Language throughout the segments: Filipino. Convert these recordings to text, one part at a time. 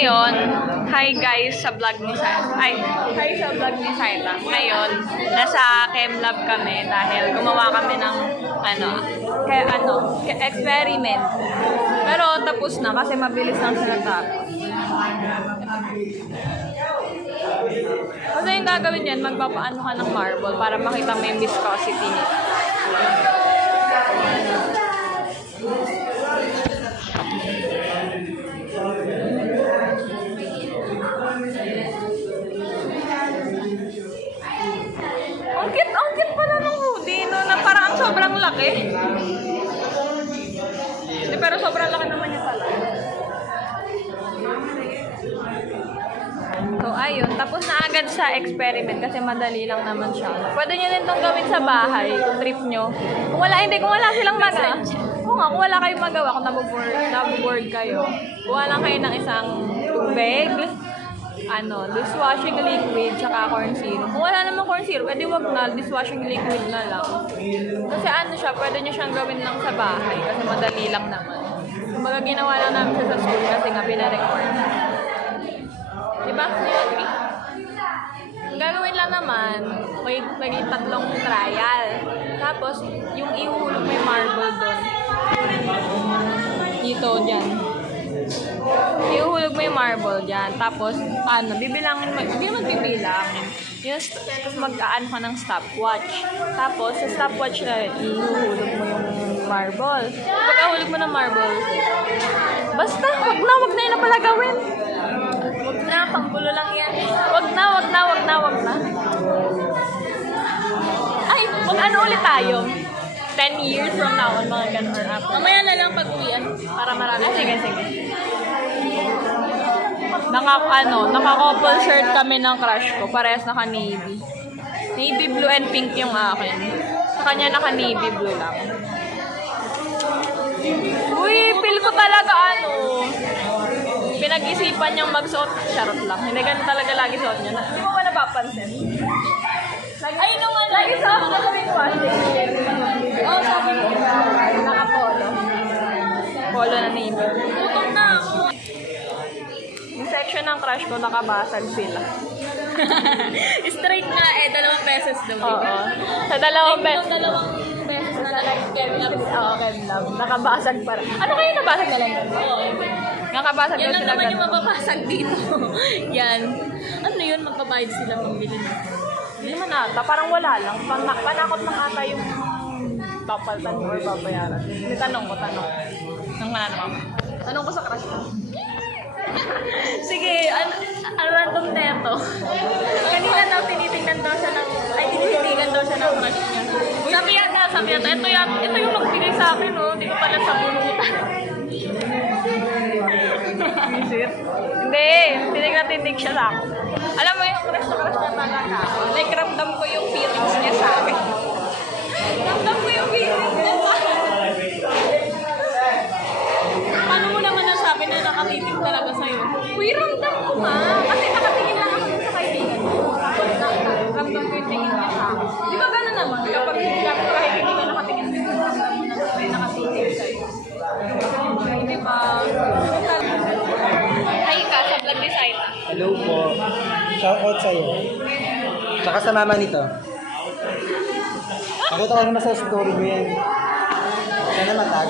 ngayon, hi guys sa vlog ni Saita. Ay, hi sa vlog ni Saita. Ngayon, nasa ChemLab kami dahil gumawa kami ng experiment. Pero tapos na kasi mabilis lang siya natapos. Kasi yung gagawin yan, magpapaano ka ng marble para makita mo yung viscosity niya. Ang cute pala ng hoodie, no? Na parang sobrang laki. Pero sobrang laki naman niya pala. So, ayun. Tapos na agad sa experiment kasi madali lang naman siya. Pwede nyo din itong gawin sa bahay kung trip nyo. Kung wala silang magawa. Oo nga, kung wala kayong magawa, kung nabuboard kayo, kuha lang kayo ng isang tubig, dishwashing liquid, tsaka corn syrup. Kung wala naman corn syrup, edi wag na, dishwashing liquid na lang. Kasi pwede nyo siyang gawin lang sa bahay kasi madali lang naman. Kumbaga ginawa lang namin siya sa school kasi nga pinarecord. Diba? Ang gagawin lang naman, may tatlong trial. Tapos, yung ihulog may marble doon. Dito, dyan. Ihulog mo yung marble dyan. Tapos, bibilangin mo. Hindi naman bibilangin. Tapos mag-aan ka ng stopwatch. Tapos, sa stopwatch na rin, ihulog mo yung marble. Pagkahulog mo ng marble, basta, wag na yun na pala gawin. Wag na, panggulo lang yan. Wag na. Ay, mag-ano ulit tayo? 10 years from now on, mga ganun or after. Mamaya na lang pag-uwian. Para marami. Sige. Naka-couple shirt kami ng crush ko. Parehas naka-navy. Navy blue and pink yung akin. Sa kanya naka-navy blue lang. Uy, feel ko talaga pinag-isipan niyang magsuot. Charot lang. Hindi ganun talaga lagi suot niya. Hindi mo ba napapansin? Lagi suot na kami washing. Oo, sabi ko. Naka-polo. Polo na navy. Gutom na ako. Yung section ng crush ko, nakabasag sila. Straight na dalawang pesos daw. Oo. Sa dalawang Yung dalawang pesos na talagang ChemLab. Oo, ChemLab. Nakabasag pa rin. Ano kayo nabasag na lang? Oo. Nakabasag Yan daw lang sila naman yung ganun. mapapasag dito. Yan. Ano yun? Magbabayad sila pambili na. Hindi naman ata. Parang wala lang. Panakot lang ata yung papaltan mo or babayaran. Hindi, tanong ko. Nang wala naman. Tanong ko sa crush ko. Sige, ang random neto. Kanina daw tinitingnan daw siya ng, tinititigan daw siya ng crush niya. Sabi yata, ito yung magbigay sa akin, oh. Di ko pala sa bunutan. Visit? Hindi. Tinig siya sa akin. Alam mo yung crush na talaga ako. Like, ramdam ko yung feelings niya sa akin. Ramdam ko yung feelings niya sa akin. Paano mo naman nasabi na nakatitig talaga sa'yo? Uy, ramdam ko nga. Kasi nakatingin lang ako dun sa kaibigan ko. Tapos ramdam ko yung tingin niya sa akin. Di ba gano'n naman? Kapag kahit hindi ka nakatingin din, ramdam mo na may nakatingin sa'yo. Di ba? Hi ka sa vlog ni Saita. Hello po. Shout out sa'yo. Tsaka sa mama nito. Ako ko naman sa story mo yan. Sana matag.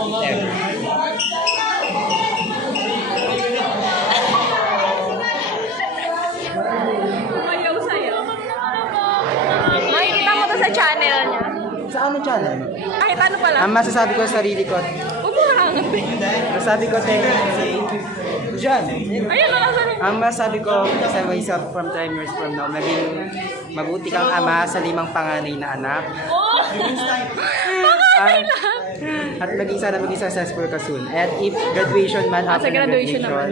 Umayaw sa'yo. Makikita mo to sa channel niya. Sa ano channel? Kahit ano pala. Ang masasabi ko sa sarili ko, Huwag mo hangat eh. masasabi ko Diyan. Ayun na lang sa'yo. Ang masasabi ko sa myself from 10 years from now, maging mabuti kang ama sa 5 panganay na anak. Oh! At sana maging successful ka soon. At if graduation man after Sa graduation naman.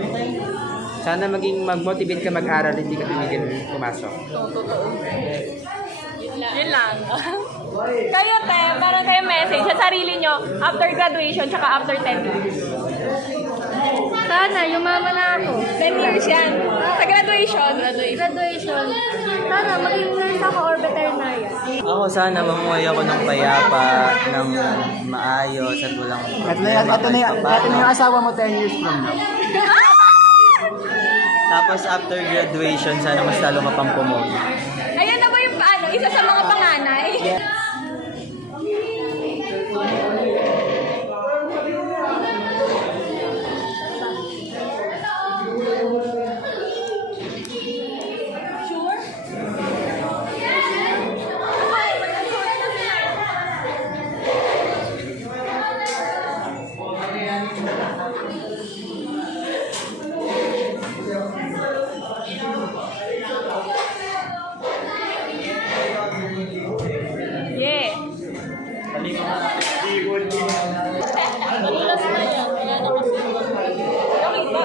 sana maging mag-motivate ka mag-aral, hindi ka tumigil pumasok. Totoo. Yun lang. Kayo, te, meron kayo message sa sarili nyo after graduation tsaka after 10 years. Sana, yumaman na ako. 10 years yan. Sa graduation. Graduation. Sana, maging nurse ako or veterinarian. Ako sana mamuhay ako ng payapa, ng maayos at walang Ito na yung asawa mo 10 years from now. Tapos after graduation, sana mas lalo ka pang pumogi. Ayan na ba yung isa sa mga panganay? Yeah. Madulas na yan. Kaya nakasunod. Okay ba?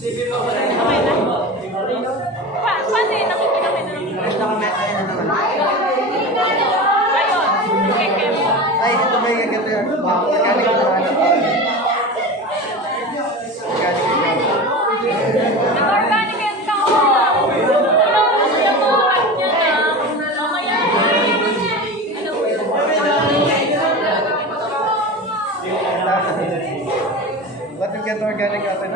Sige, okay lang po. Paano yun? Nakikita na lang. Ayun. Keke. Ay, ito ba yung ganito yan? Galing ko na Nag-organic yan ka ako. Ba't yung ganito organic natin?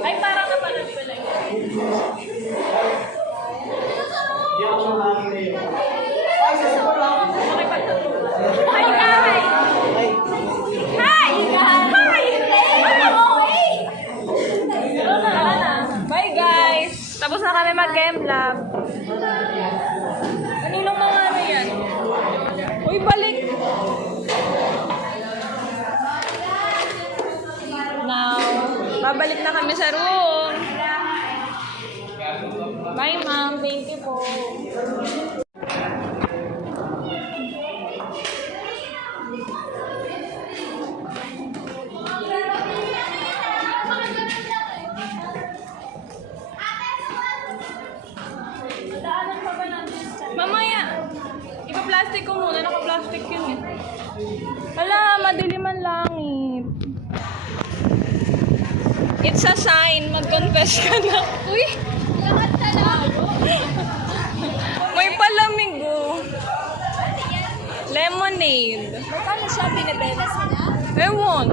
Ay, parang napanood pala yun. Hi, guys! Hi! Hi! Tara na. Bye, guys! Tapos na kami mag-game lab. Kaninong mga ano yan? Uy, balik! Now, babalik na kami sa room. Bye, ma'am. Thank you po. Mamaya. Ipa-plastic ko muna. Naka-plastic yun eh. Hala, madilim ang langit. It's a sign. Mag-confess ka na. Uy! Lahat na lang. May palamig oh. Lemonade. Magkano siya binibenta sila? Ewan.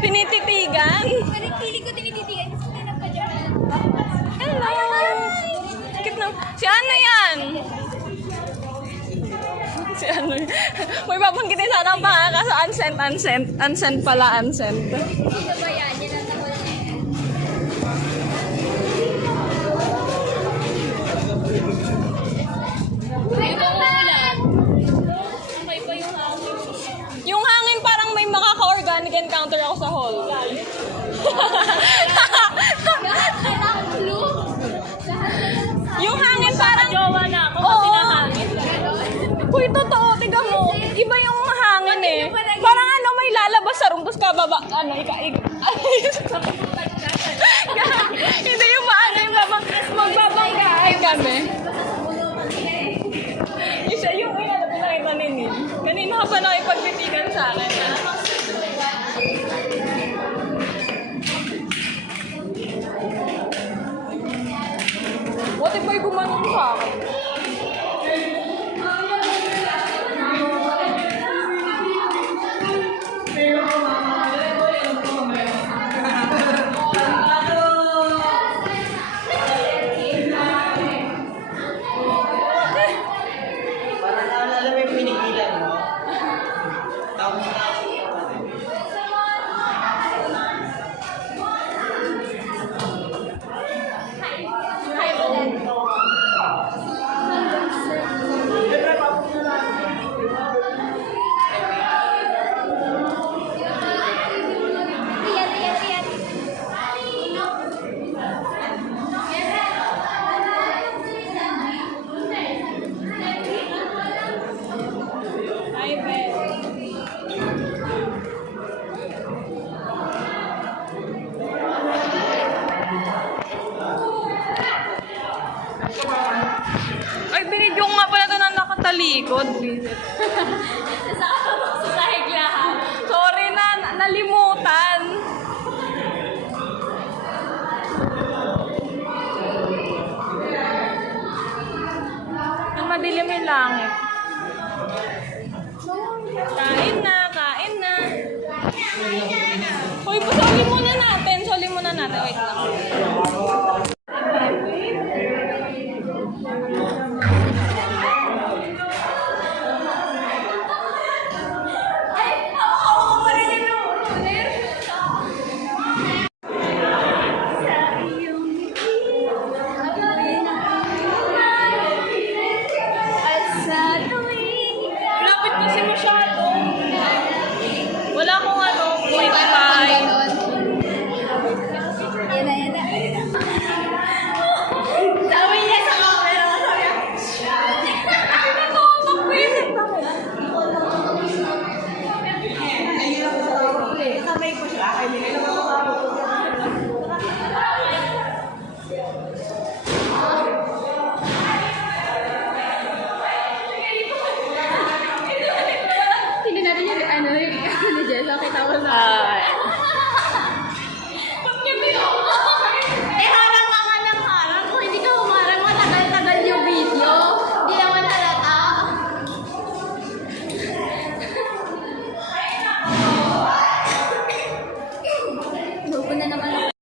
Pinititigan. Parang pili ko tinititigan. Gusto na nagpa-japan. Hello. Sakit na. Si ano yan? Si ano yan? May babanggitin sana ang pangalan kaso unsent, unsent. Unsent pala, unsent. Sino ba yan? Yan ang tawa na yan. Ay, maman! Sabay pa yung hangin. Yung hangin parang may makaka-organic encounter ako sa hall. Lahat na lang clue. Lahat na lang sa... Yung hangin parang... Jowa na ako Oo. kasi nahangin. Uy, totoo, tiga mo. Iba yung hangin eh. Parang ano, may lalabas sa room, tapos kababa, ano, hindi yung maano, yung magbabanggaay kami. Isa yung ano, pinakita ni Neil. Kanina ka pa nakipagbitigan sa akin. What if may gumanong sa akin? Parang alam mo yung pinigilan mo? Tapos likod. Sa sahig lahat. Sorry na, nalimutan. Ang madilim yung langit. Kain na, kain na. Hoy, pasoli muna natin. Soli muna natin. Wait lang.